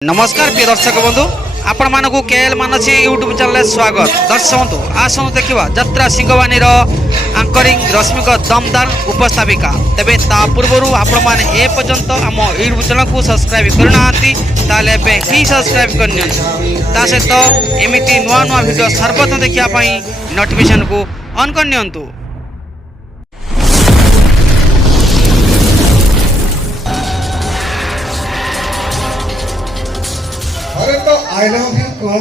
नमस्कार प्रिय दर्शक बंधु आपण मानक केएल मानसी यूट्यूब चैनल स्वागत। दर्शक बंधु आसनु देखा यात्रा सिंहवानी आंकरिंग रश्मिक दमदार उपस्थापिका तेरे ता पूर्व आपण मैंने ए पर्यंत आम यूट्यूब चैनल को सब्सक्राइब करना ही सब्सक्राइब करनी सहित एमती नुआ नुआ भिडियो सर्वप्रथम देखापी नोटिफिकेशन को ऑन करनी। अरे तो आई लव यू कौन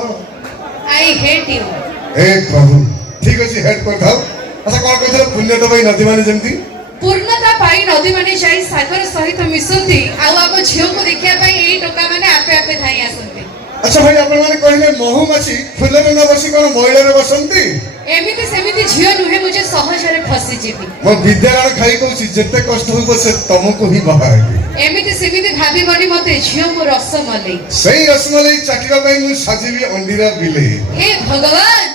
आई हेट यू ए प्रभु ठीक अछि हेट कर थाओ। अच्छा कोन कहथले पुण्य तो भाई नदी माने जेमती पूर्णता पाई नदी माने जाई सागर सहित मिसंती आ आप झियो को देखिया पाई एई टोका माने आपे आपे थाई आसंती। अच्छा भाई आपण माने कहले महुमाछी फुले न बसी कोन महिला रे बसंती एमिति सेमिति झियो नुहे मुझे सहज रे फसी जेबी मो विद्यालय खाई कहूची जते कष्ट हो से तुमको ही बहाएगी एमिति सेमिति भाबी बनी मते झियो को रसमलाई सही रसमलाई चाकिबा पई मु साजीबी अंडीरा बिले। हे भगवान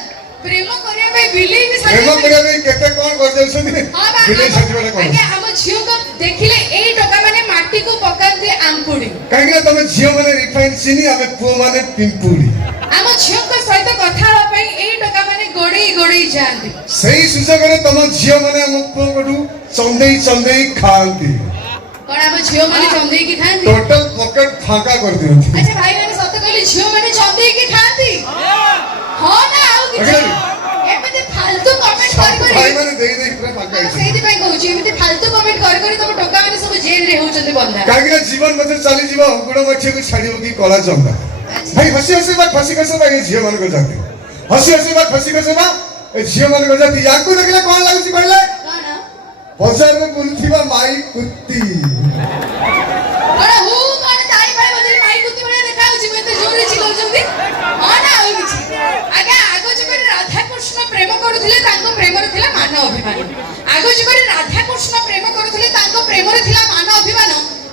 प्रेम करिया पाई बिलेई भी साजी प्रेम करिया पई केते कोन कर देउछथि बिले साजीबा कोन आगे हम झियो को देखिले एई टोका माने माटी को पकांती आंपुडी काहे तमे झियो माने रिफाइन चिनी आमे पुओ माने पिंपुडी हम झियो को सहित कथा पई एई टोका माने गोडी गोडी जांती सही सुजग रे तम झियो माने हम पुओ कटू चंदेई चंदेई खांती कोन हम झियो माने चंदेई की खांती टोटल पॉकेट फांका कर दियंती। अच्छा भाई माने सत कहली झियो माने चंदेई की खांती हो ना आउ किछ एमिति फालतू कमेंट कर भाई माने देई देई पूरा फांका हम है सेति पई कहूची एमिति फालतू कमेंट कर तब टोका माने सब जेल रे होचंती बंदा काहे जीवन मते चली जीव गुड़ मछी को छाड़ियो की कला चंदा भाई हसी हसी बात फसी कसे बा झियो मान को जाती हसी हसी बात फसी कसे बा ए झियो मान को जाती याकू देखले कोन लागुची कहले कोन बाजार में बुलथिबा माई कुत्ती अरे हु कोन ताई भाई बदली माई कुत्ती बने देखा होची मैं तो जोरे चिल्लाउचंती हो ना आउ किछ आगे आगो जे करे राधा कृष्ण प्रेम करूथिले तांको प्रेम रे थिला मान अभिमान आगो जे करे राधा कृष्ण प्रेम करूथिले तांको प्रेम रे थिला मान अभिमान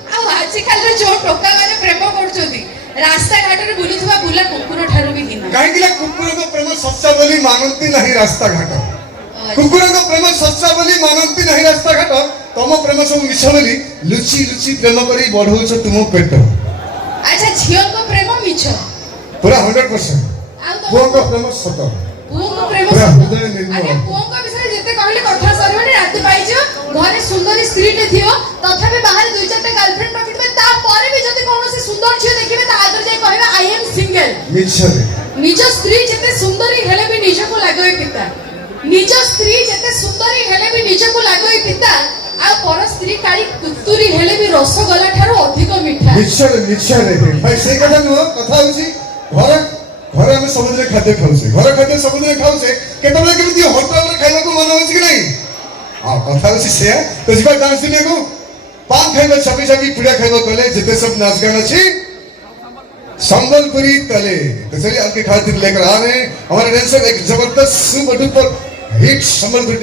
आ आजि काल रे जो टोका माने प्रेम करूचंती रास्ता घाट रे बुलुथबा बुला कुकुर ठारू भी हिना काहे कि कुकुर को प्रेम सच्चा बोली मानंती नहीं रास्ता घाट कुकुर को प्रेम सच्चा बोली मानंती नहीं रास्ता घाट तम प्रेम सब मिछ बोली लुची लुची प्रेम करी बढ़ौछ तुम पेट। अच्छा झियो को प्रेम मिछ पूरा 100% आ तो पुओ को प्रेम सत पुओ को प्रेम पूरा सत हृदय निर्मल अरे पुओ को विषय जते कहले कथा सरबनी रात पाइजो घरे सुंदरी स्त्री ने थियो तथापि बाहर दुई चारटा गर्लफ्रेंड रखितबे ता परे भी जते कोनोसी सुंदर छियो देखिबे ता आदर जाय कहबे आई एम सिंगल मिछरे निज स्त्री जते सुंदरी हेले भी निज को लागोय पिता निज स्त्री जते सुंदरी हेले भी निज को लागोय पिता आ पर स्त्री काली कुतुरी हेले भी रसगोला ठारो अधिक मीठा मिछरे भाई से कथा नुह कथा होची घर घरे हम समुद्र खाद्य खाउसे घर खाद्य समुद्र खाउसे केतबे केमती होटल रे खाइबा को मन होची कि नहीं आ कथा होची से तो जिबा डांस दिने को पान खाइबा छपी छपी पुड़ा खाइबा कले जते सब नाच गाना छी संबलपुरी तले तो चलिए आपके खातिर लेकर आ रहे हैं हमारे डांसर एक जबरदस्त सुपर डुपर हिट संबलपुरी